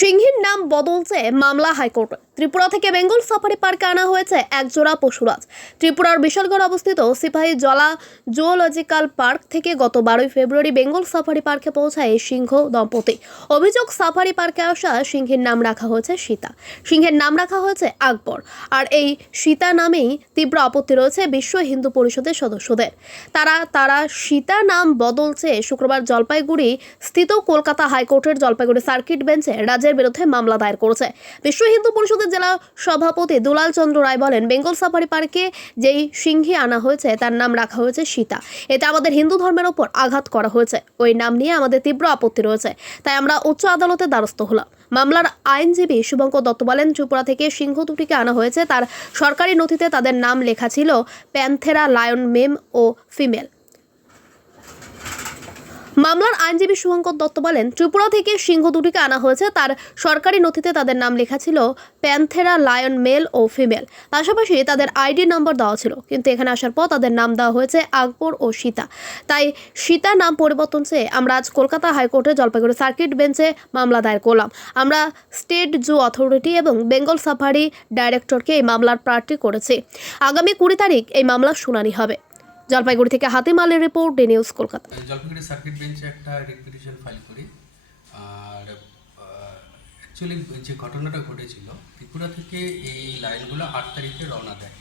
সিংহীর নাম বদলছে মামলা হাইকোর্টে। ত্রিপুরা থেকে বেঙ্গল সাফারি পার্কে আনা হয়েছে একজোড়া পশুরাজ। ত্রিপুরার বিশালগড় অবস্থিত সিপাহী জলা জুওলজিক্যাল পার্ক থেকে গত বারোই ফেব্রুয়ারি বেঙ্গল সাফারি পার্কে পৌঁছায় সিংহ দম্পতি। অভিযোগ সাফারি পার্কে আসা সিংহের নাম রাখা হয়েছে সীতা। সিংহের নাম রাখা হয়েছে আকবর। আর এই সীতা নামেই তীব্র আপত্তি রয়েছে বিশ্ব হিন্দু পরিষদের সদস্যদের। তারা তারা সীতা নাম বদল চেয়ে শুক্রবার জলপাইগুড়ি স্থিত কলকাতা হাইকোর্টের জলপাইগুড়ি সার্কিট বেঞ্চে রাজ্যের বিরুদ্ধে মামলা দায়ের করেছে। বিশ্ব হিন্দু পরিষদের জেলা সভাপতি দুলাল চন্দ্র রায় বলেন, বেঙ্গল সাফারি পার্কে যেই সিংহী আনা হয়েছে, তার নাম রাখা হয়েছে সীতা। এতে আমাদের হিন্দু ধর্মের ওপর আঘাত করা হয়েছে। ওই নাম নিয়ে আমাদের তীব্র আপত্তি রয়েছে। তাই আমরা উচ্চ আদালতে দ্বারস্থ হলাম। মামলার আইনজীবী শুভঙ্কর দত্ত বলেন, ত্রিপুরা থেকে সিংহ দুটিকে আনা হয়েছে। তার সরকারি নথিতে তাদের নাম লেখা ছিল প্যান্থেরা লায়ন মেম ও ফিমেল। মামলার আইনজীবী শুভঙ্কর দত্ত বলেন, ত্রিপুরা থেকে সিংহ দুটিকে আনা হয়েছে। তার সরকারি নথিতে তাদের নাম লেখা ছিল প্যান্থেরা লায়ন মেল ও ফিমেল। পাশাপাশি তাদের আইডি নম্বর দেওয়া ছিল, কিন্তু এখানে আসার পর তাদের নাম দেওয়া হয়েছে আকবর ও সীতা। তাই সীতা নাম পরিবর্তন চেয়ে আমরা আজ কলকাতা হাইকোর্টে জলপাইগুড়ি সার্কিট বেঞ্চে মামলা দায়ের করলাম। আমরা স্টেট জু অথরিটি এবং বেঙ্গল সাফারি ডাইরেক্টরকে এই মামলার প্রার্থী করেছি। আগামী কুড়ি তারিখ এই মামলার শুনানি হবে। জলপাইগুড়ি থেকে হাতিম আলীর report, D news Kolkata. Jalpaiguri circuit বেঞ্চে একটা রিপিটিশন ফাইল করি। আর অ্যাকচুয়ালি যে ঘটনাটা ঘটেছিল, ত্রিপুরা থেকে এই লাইনগুলো আট তারিখে রওনা দেয়।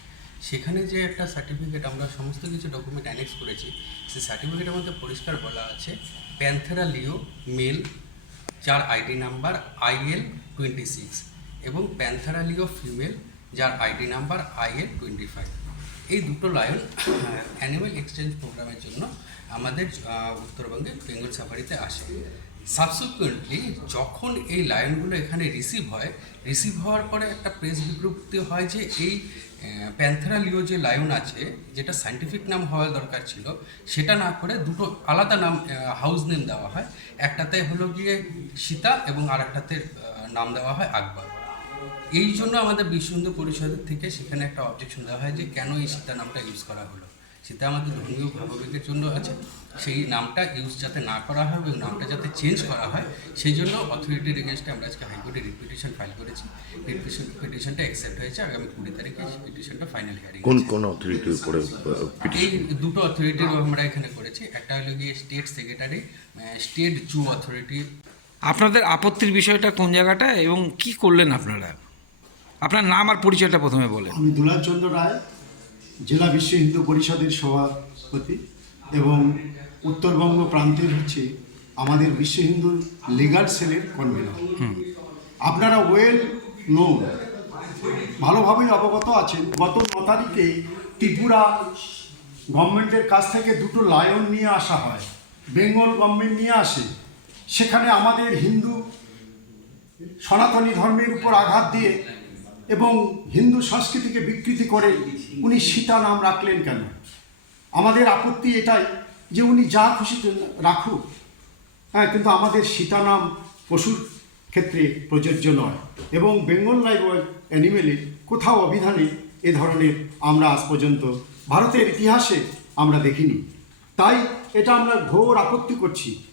সেখানে যে একটা সার্টিফিকেট আমরা সমস্ত কিছু ডকুমেন্ট অ্যানেক্স করেছি, সেই সার্টিফিকেটের মধ্যে পরিষ্কার বলা আছে, প্যান্থেরা লিও, মেল, যার ID number IL twenty six, এবং প্যান্থেরা লিও ফিমেল, যার ID number IL twenty five. এই দুটো লায়ন অ্যানুয়াল এক্সচেঞ্জ প্রোগ্রামের জন্য আমাদের উত্তরবঙ্গে বেঙ্গল সাফারিতে আসে। সাবসিকুয়েন্টলি যখন এই লায়নগুলো এখানে রিসিভ হয় রিসিভ হওয়ার পরে একটা প্রেস বিজ্ঞপ্তি হয় যে এই প্যান্থেরা লিও যে লায়ন আছে যেটা সাইন্টিফিক নাম হওয়া দরকার ছিল সেটা না করে দুটো আলাদা নাম হাউস নেম দেওয়া হয়। একটাতে হলো গিয়ে সীতা এবং আরেকটাতে আহ, নাম দেওয়া হয় আকবর। এই জন্য আমাদের বিশ্ব হিন্দু পরিষদের থেকে সেখানে একটা অবজেকশন দেওয়া হয় যে কেন এই সীতা নামটা ইউজ করা হলো? সীতা আমাদের ধর্মীয় ভাবাবেগের জন্য আছে। সেই নামটা ইউজ যাতে না করা হয় এবং নামটা যাতে চেঞ্জ করা হয় সেই জন্য অথরিটির এগেনস্টে আমরা আজকে হাইকোর্টে রিপিটিশন ফাইল করেছি। রিপিটিশন পিটিশনটা অ্যাকসেপ্ট হয়েছে। আগামী কুড়ি তারিখে পিটিশনটা ফাইনাল হিয়ারিং কোন কোন অথরিটির উপরে এই দুটো অথরিটির আমরা এখানে করেছি। একটা হলো গিয়ে state secretary state zoo authority আপনাদের আপত্তির বিষয়টা কোন জায়গাটা এবং কি করলেন আপনারা? আপনার নাম আর পরিচয়টা প্রথমে বলেন। আমি দুলালচন্দ্র রায় জেলা বিশ্ব হিন্দু পরিষদের সভাপতি এবং উত্তরবঙ্গ প্রান্তের হচ্ছে আমাদের বিশ্ব হিন্দু লিগাল সেলের কনভেনর আপনারা ওয়েল নো ভালোভাবেই অবগত আছেন। গত ন তারিখে ত্রিপুরা গভর্নমেন্টের কাছ থেকে দুটো লায়ন নিয়ে আসা হয়। বেঙ্গল গভর্নমেন্ট নিয়ে আসে। সেখানে আমাদের হিন্দু সনাতনী ধর্মের উপর আঘাত দিয়ে এবং হিন্দু সংস্কৃতিকে বিকৃতি করে উনি সীতা নাম রাখলেন কেন? আমাদের আপত্তি এটাই যে উনি যা খুশি রাখুক। হ্যাঁ কিন্তু আমাদের সীতা নাম পশুর ক্ষেত্রে প্রযোজ্য নয় এবং বেঙ্গল লাইভ অ্যানিমেলে কোথাও অভিধানে এ ধরনের আমরা আজ পর্যন্ত ভারতের ইতিহাসে আমরা দেখিনি। তাই এটা আমরা ঘোর আপত্তি করছি।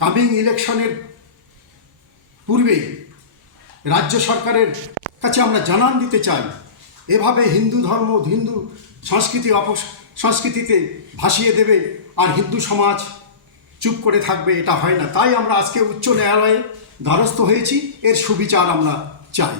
কামিং ইলেকশনের পূর্বে রাজ্য সরকারের কাছে আমরা জানান দিতে চাই, এভাবে হিন্দু ধর্ম, হিন্দু সংস্কৃতি অপ সংস্কৃতিতে ভাসিয়ে দেবে আর হিন্দু সমাজ চুপ করে থাকবে, এটা হয় না। তাই আমরা আজকে উচ্চ ন্যায়ালয়ে দ্বারস্থ হয়েছি, এর সুবিচার আমরা চাই।